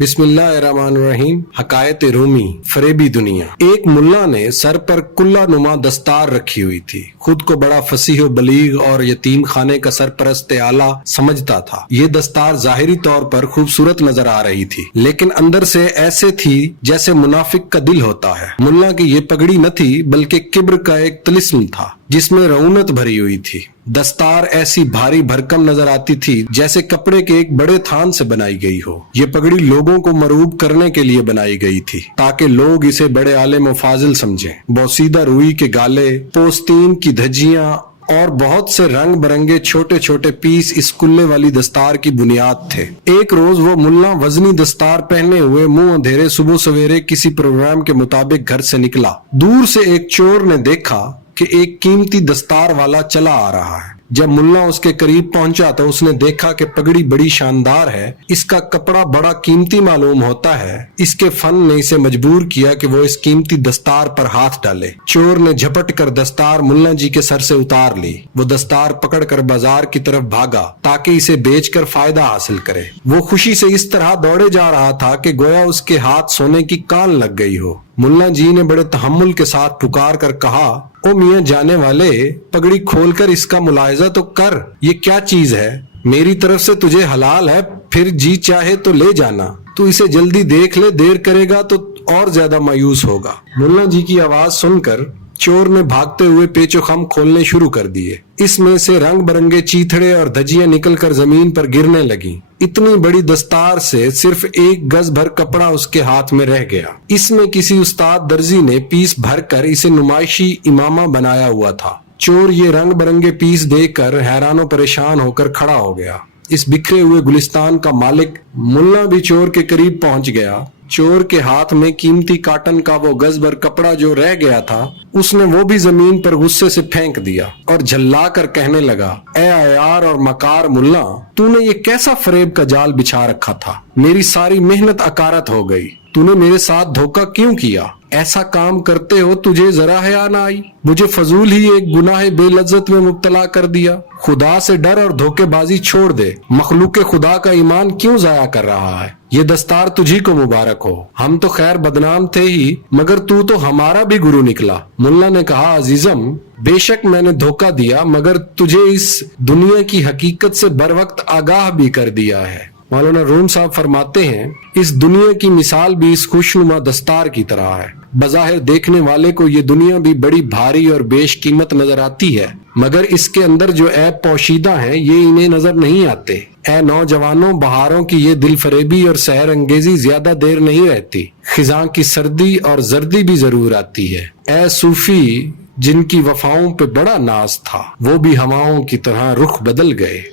بسم اللہ الرحمن الرحیم۔ حکایت رومی، فریبی دنیا۔ ایک ملا نے سر پر کلا نما دستار رکھی ہوئی تھی۔ خود کو بڑا فصیح و بلیغ اور یتیم خانے کا سرپرست اعلیٰ سمجھتا تھا۔ یہ دستار ظاہری طور پر خوبصورت نظر آ رہی تھی، لیکن اندر سے ایسے تھی جیسے منافق کا دل ہوتا ہے۔ ملا کی یہ پگڑی نہ تھی بلکہ کبر کا ایک طلسم تھا جس میں رعونت بھری ہوئی تھی۔ دستار ایسی بھاری بھرکم نظر آتی تھی جیسے کپڑے کے ایک بڑے تھان سے بنائی گئی ہو۔ یہ پگڑی لوگوں کو مرعوب کرنے کے لیے بنائی گئی تھی تاکہ لوگ اسے بڑے عالم و فاضل سمجھیں۔ بوسیدہ روئی کے گالے، پوستین کی دھجیاں اور بہت سے رنگ برنگے چھوٹے چھوٹے پیس اس کلے والی دستار کی بنیاد تھے۔ ایک روز وہ ملا وزنی دستار پہنے ہوئے منہ اندھیرے صبح سویرے کسی پروگرام کے مطابق گھر سے نکلا۔ دور سے ایک چور نے دیکھا کہ ایک قیمتی دستار والا چلا آ رہا ہے۔ جب ملا اس کے قریب پہنچا تو اس نے دیکھا کہ پگڑی بڑی شاندار ہے، اس کا کپڑا بڑا قیمتی معلوم ہوتا ہے۔ اس کے فن نے اسے مجبور کیا کہ وہ اس قیمتی دستار پر ہاتھ ڈالے۔ چور نے جھپٹ کر دستار ملا جی کے سر سے اتار لی۔ وہ دستار پکڑ کر بازار کی طرف بھاگا تاکہ اسے بیچ کر فائدہ حاصل کرے۔ وہ خوشی سے اس طرح دوڑے جا رہا تھا کہ گویا اس کے ہاتھ سونے کی کان لگ گئی ہو۔ ملا جی نے بڑے تحمل کے ساتھ پکار کر کہا، او میاں جانے والے، پگڑی کھول کر اس کا ملاحظہ تو کر، یہ کیا چیز ہے؟ میری طرف سے تجھے حلال ہے، پھر جی چاہے تو لے جانا۔ تو اسے جلدی دیکھ لے، دیر کرے گا تو اور زیادہ مایوس ہوگا۔ ملا جی کی آواز سن کر چور نے بھاگتے ہوئے پیچ و خم کھولنے شروع کر دیے۔ اس میں سے رنگ برنگے چیتھڑے اور دھجیاں نکل کر زمین پر گرنے لگیں۔ اتنی بڑی دستار سے صرف ایک گز بھر کپڑا اس کے ہاتھ میں رہ گیا۔ اس میں کسی استاد درزی نے پیس بھر کر اسے نمائشی امامہ بنایا ہوا تھا۔ چور یہ رنگ برنگے پیس دیکھ کر حیران و پریشان ہو کر کھڑا ہو گیا۔ اس بکھرے ہوئے گلستان کا مالک ملا بھی چور کے قریب پہنچ گیا۔ چور کے ہاتھ میں قیمتی کاٹن کا وہ گز بھر کپڑا جو رہ گیا تھا، اس نے وہ بھی زمین پر غصے سے پھینک دیا اور جھلا کر کہنے لگا، اے عیار اور مکار ملا، تو نے یہ کیسا فریب کا جال بچھا رکھا تھا؟ میری ساری محنت اکارت ہو گئی۔ تو نے میرے ساتھ دھوکہ کیوں کیا؟ ایسا کام کرتے ہو تجھے ذرا حیا نہ آئی؟ مجھے فضول ہی ایک گناہ بے لذت میں مبتلا کر دیا۔ خدا سے ڈر اور دھوکے بازی چھوڑ دے۔ مخلوق خدا کا ایمان کیوں ضائع کر رہا ہے؟ یہ دستار تجھی کو مبارک ہو۔ ہم تو خیر بدنام تھے ہی، مگر تو ہمارا بھی گرو نکلا۔ ملا نے کہا، عزیزم، بے شک میں نے دھوکہ دیا، مگر تجھے اس دنیا کی حقیقت سے بر وقت آگاہ بھی کر دیا ہے۔ مولانا روم صاحب فرماتے ہیں، اس دنیا کی مثال بھی اس خوشنما دستار کی طرح ہے۔ بظاہر دیکھنے والے کو یہ دنیا بھی بڑی بھاری اور بیش قیمت نظر آتی ہے، مگر اس کے اندر جو عیب پوشیدہ ہیں یہ انہیں نظر نہیں آتے۔ اے نوجوانوں، بہاروں کی یہ دل فریبی اور سحر انگیزی زیادہ دیر نہیں رہتی۔ خزاں کی سردی اور زردی بھی ضرور آتی ہے۔ اے صوفی، جن کی وفاؤں پہ بڑا ناز تھا، وہ بھی ہواؤں کی طرح رخ بدل گئے۔